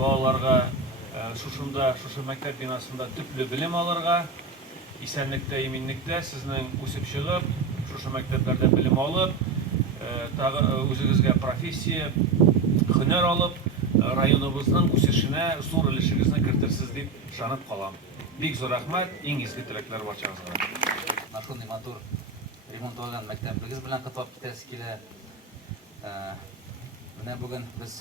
балаларга шушы мәктәп бинасында төпле белем алырга, исәнлектә, иминлектә сезнең үсеп чыгып, шушы мәктәпләрдә белем алып, тагы үзегезгә профессия, һөнәр алып, районыбызның үсешенә зур өлешегезне кертерсез дип ышанып калам. Бик зур рәхмәт, иң изге теләкләр барчагызга. Шундый матур ремонтланган мәктәбегез белән катлап китәсе килә. Менә бүген без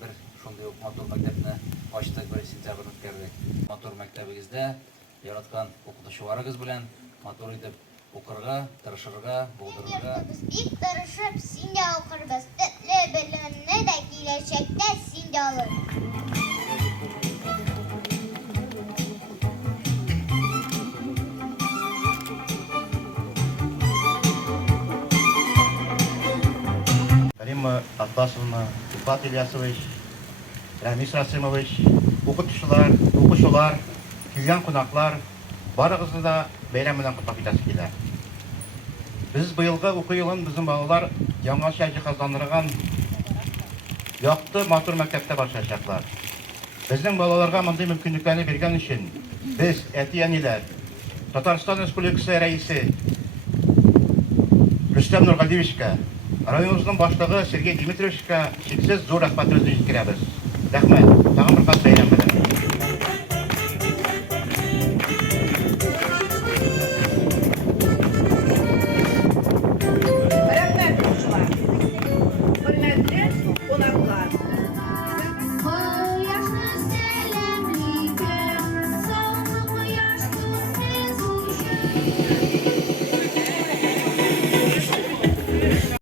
бер шундый ук матур мәктәпне ачтык, 1 сентябрь үткәрдек. Матур мәктәбегездә яраткан укытучыларыгыз белән матур итеп укырга, тырышырга, булдырырга. Biz bik tırışıp sinde okuruz. Tütlü bilimini de gelecekte sinde olur. Римма Атбасовна, Ипат Ильясович, Рамис Расимович, укучылар, килгән кунаклар, барыгызны да бәйрәм белән котлап итәсе килә. Без быелгы уку елын безнең балалар яңаша җиһазландырылган якты матур мәктәптә башлаячаклар. Безнең балаларга мондый мөмкинлекләрне биргән өчен без, әти-әниләр, Татарстан Республикасы рәисе Рөстәм Нургалиевичка, районыбызның башлыгы Сергей Дмитриевичка чиксез зур рәхмәтебезне җиткерәбез. Рәхмәт. Тагын бер кат бәйрәм